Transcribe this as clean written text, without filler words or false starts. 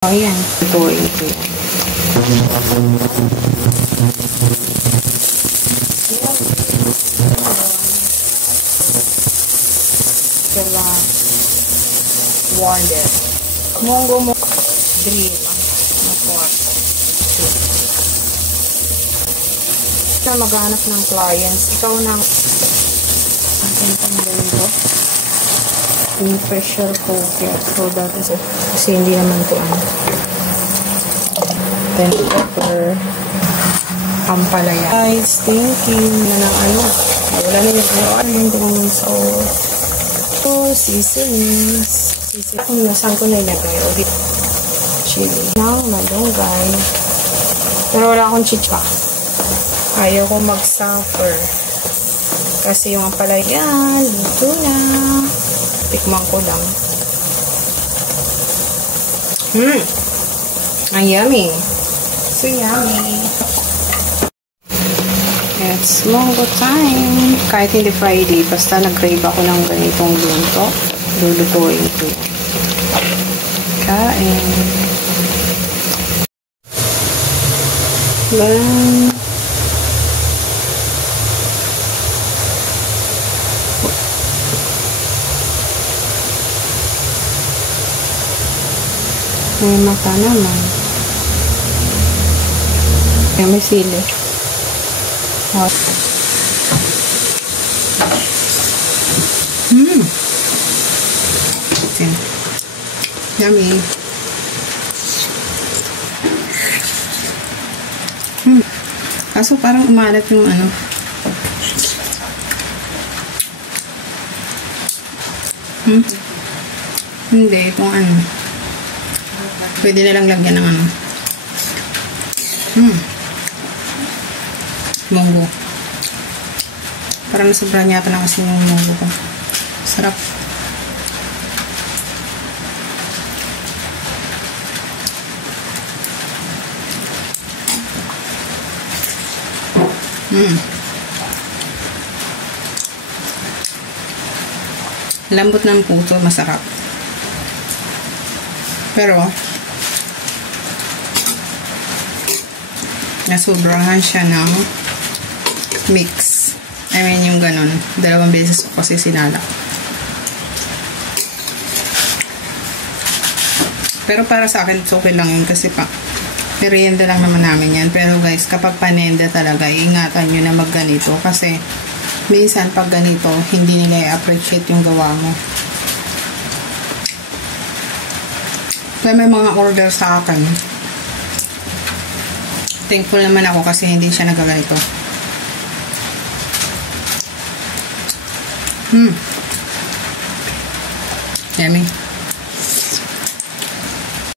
Ayan, tutuin ko yan. Sila wonder. Munggo mo drill na kwarto. Na maghanap ng clients. Ikaw na ating pang-lendo. Yung pressure cooker. So, that is it. Kasi hindi naman ito ano. Then, pepper. Pampalaya. Guys, thinking na ng ano. Wala na yung ano. Yung sauce. So, seasonings. Kung nasaan ko na ilagay. Okay. Chili. Nang malunggay. Pero wala akong chicha. Ayaw ko mag-suffer. Kasi yung ampalaya, luto na. Tikman ko lang. Ang yummy. So yummy. It's munggo time. Kahit hindi Friday, basta nag-crave ako ng ganitong luto. Lulutuin ko. Kain. Bye. May mata naman. Kaya may sili. Hot. Yummy. Kaso parang umalat yung ano. Hindi, itong ano. Pwede na lang lagyan ng ano. Munggo. Parang nasobra yata na kasi yung munggo ko. Sarap. Lambot ng puto, masarap. Pero nasobrahan siya ng mix. I mean, yung ganun. 2 beses ko kasi sinala. Pero para sa akin, okay lang yun kasi merienda lang naman namin yan. Pero guys, kapag panenda talaga, ingatan nyo na magganito kasi minsan pag ganito, hindi nila i-appreciate yung gawa mo. Kaya may mga order sa akin. Thankful naman ako kasi hindi siya nagaganito. Yummy.